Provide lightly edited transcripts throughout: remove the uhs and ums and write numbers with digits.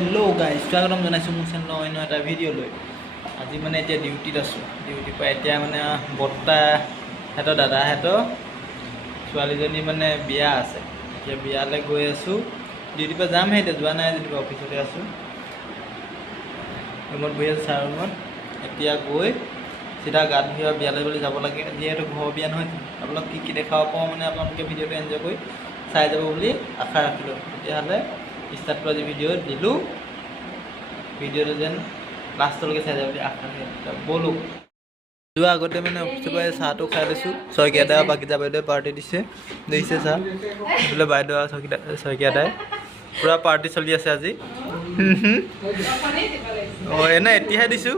Hello' guys, স্বাগতম জনাইছোঁ মোৰ চেনেলৰ অন্য এটা ভিডিঅ' লৈ। আজি মানে এতিয়া ডিউটিত আছোঁ। ডিউটিৰ পৰা এতিয়া মানে বৰ্তাহঁতৰ দাদাহঁতৰ ছোৱালীজনী মানে বিয়া আছে। এতিয়া বিয়ালৈ গৈ আছোঁ। ডিউটিৰ পৰা যামহে, এতিয়া যোৱা নাই যদিও অফিচতে আছোঁ। ৰুমত বহি আছোঁ, ছাৰ ৰুমত। এতিয়া গৈ চিধা গা ধুই বিয়ালৈ বুলি যাব লাগে। যিহেতু ঘৰৰ বিয়া নহয়, আপোনালোক কি দেখাব পাওঁ মানে আপোনালোকে ভিডিঅ'টো এনজয় কৰি চাই যাব বুলি আশা ৰাখিলোঁ। তেতিয়াহ'লে ষ্টাৰ্ট কৰা যি ভিডিঅ' দিলোঁ, ভিডিঅ'টো যেন লাষ্টলৈকে চাই যাব বুলি আশা ৰাখিলোঁ। ব'লো। যোৱা আগতে মানে অফিচৰ পৰা চাহটো খাই লৈছোঁ। শইকীয়াদাই আৰু বাকীজা বাইদেৱে পাৰ্টি দিছে, চাহ বোলে বাইদেউ আৰু শইকীয়াদাই পূৰা পাৰ্টি চলি আছে আজি। অঁ, এনে এতিয়াহে দিছোঁ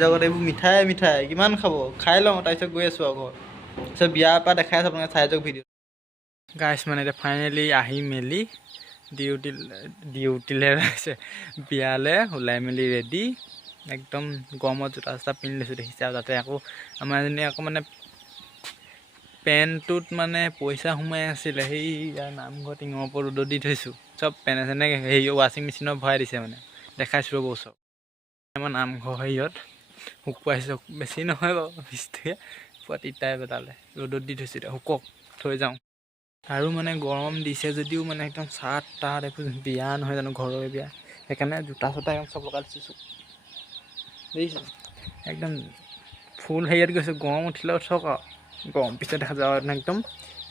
জগত, এইবোৰ মিঠাই কিমান খাব, খাই লওঁ তাৰপিছত গৈ আছোঁ আকৌ। তাৰপিছত বিয়াৰ পৰা দেখাই আছোঁ আপোনালোকে, চাই যাওক ভিডিঅ'। গাইছ মানে এতিয়া ফাইনেলি আহি মেলি ডিউটিলৈ আছে, বিয়ালৈ ওলাই মেলি ৰেডি। একদম গৰমত জোতা চোতা পিন্ধি লৈছোঁ, দেখিছে। আৰু তাতে আকৌ আমাৰ এজনী আকৌ মানে পেণ্টটোত মানে পইচা সোমাই আছিলে, সেই ইয়াৰ নামঘৰ টিঙৰ ওপৰত ৰ'দত দি থৈছোঁ। চব পেনে চেনে হেৰি ৱাশ্বিং মেচিনত ভৰাই দিছে, মানে দেখাইছোঁ ৰ'ব চব। আমাৰ নামঘৰ হেৰিয়ত শুকুৱাইছোঁ, বেছি নহয় বাৰু 20 টকীয়া, পুৰা তিতাই পেলালে, ৰ'দত দি থৈছোঁ। এতিয়া শুকক, থৈ যাওঁ। আৰু মানে গৰম দিছে যদিও মানে একদম চাট তাত একো বিয়া নহয় জানো, ঘৰৰে বিয়া, সেইকাৰণে জোতা চোতা একদম চব লগাই দিছোঁ। দেখিছোঁ একদম ফুল হেৰিয়াত গৈছোঁ, গৰম উঠিলে উঠক আৰু, গৰম পিছত দেখা যাব একদম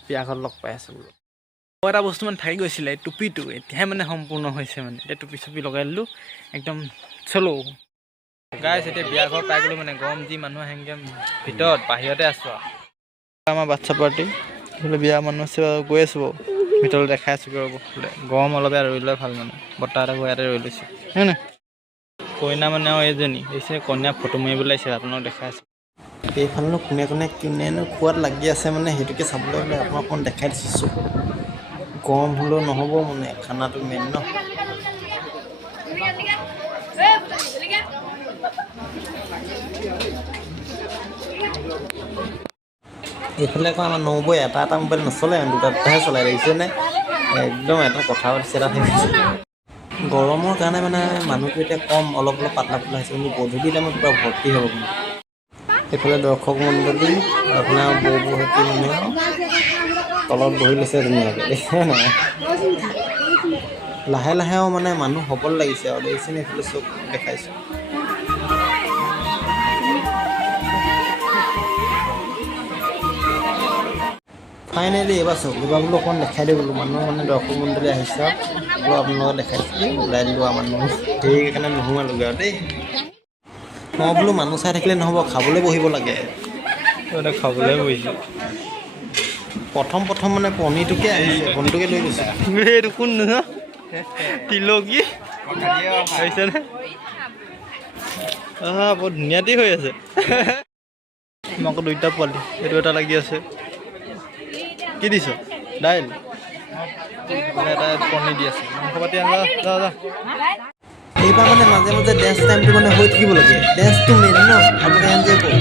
বিয়া ঘৰত লগ পাই আছোঁ বোলো। এটা বস্তু মানে থাকি গৈছিলে, টুপিটো এতিয়াহে মানে সম্পূৰ্ণ হৈছে। মানে এতিয়া টুপি চুপি লগাই দিলোঁ, একদম চলো গাইছ। এতিয়া বিয়া ঘৰ পাই গ'লোঁ, মানে গৰম যি মানুহ আহে ভিতৰত, বাহিৰতে আছোঁ আৰু। আমাৰ বাচ্ছা পাৰ্টি বোলে বিয়া মানুহ আছে, গৈ আছোঁ বাৰু ভিতৰলৈ, দেখাই আছোঁ ৰ'ব। গৰম অলপ ইয়াত ৰৈ লোৱা ভাল, মানে বৰ্তা এটা ইয়াতে ৰৈ লৈছোঁ, হয় নাই? কইনা মানে আৰু এইজনী দেখিছে, কইনা ফটো মাৰিবলৈ আহিছে, আপোনালোক দেখাই আছোঁ। এইফালেনো কোনেনো খোৱাত লাগি আছে, মানে সেইটোকে চাবলৈ হ'লে আপোনাক অকণ দেখাই দিছোঁ। গৰম হ'লেও নহ'ব, মানে খানাটো মেইন ন। এইফালে আকৌ আমাৰ নবৈ এটা মোবাইল নচলে, দুটাহে চলাই, দেখিছেনে? একদম এটা কথা পাতিছে, এটা থাকিছে। গৰমৰ কাৰণে মানে মানুহটো এতিয়া কম, অলপ পাতলা হৈছে, কিন্তু গধূলি টাইমত পূৰা ভৰ্তি হ'ব। কিন্তু এইফালে দৰ্শক মণ্ডলী আপোনাৰ বৌহঁতি মানে তলত বহি লৈছে ধুনীয়াকৈ, দেখিছে নাই? লাহে লাহেও মানে মানুহ হ'বলৈ লাগিছে আৰু, দেখিছেনে? এইফালে চব দেখাইছোঁ। ফাইনেলি এইবাৰ চাওক, এইবাৰ বোলো অকণ দেখাই দিওঁ বোলো, মানুহ মানে দৰ্শক মণ্ডলী আহিছে বোলো, আপোনালোকে দেখাইছোঁ। ওলাই দিলোঁ আৰু মানুহ, সেইকাৰণে নোসোমালোগৈ আৰু দেই। মই বোলো মানুহ চাই থাকিলে নহ'ব, খাবলৈ বহিব লাগে। খাবলৈ বহিছোঁ। প্ৰথম মানে পনীৰটোকে আহিছে, পনীৰটোকে লৈ গৈছোঁ। এইটো কোন নহয়, তিলকি হৈছেনে? বৰ ধুনীয়াটি হৈ আছে। মই আকৌ দুইটা পোৱালি, এইটো এটা লাগি আছে। কি দিছ? দাইল, এটা পনীৰ দি আছে, মাংস পাতি আনিবা। যা এইবাৰ মানে মাজে মাজে ডেন্স টাইমটো মানে হৈ থাকিব লাগে, ডেন্সটো মেইন ন, আপোনালোকে এনজয় কৰক।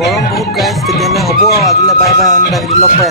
গৰম বহুত গাইছ, তেতিয়াহ'লে হ'ব আৰু আজিলৈ বাই বাই, অন্য এটা ভিডিঅ' লগ পাই।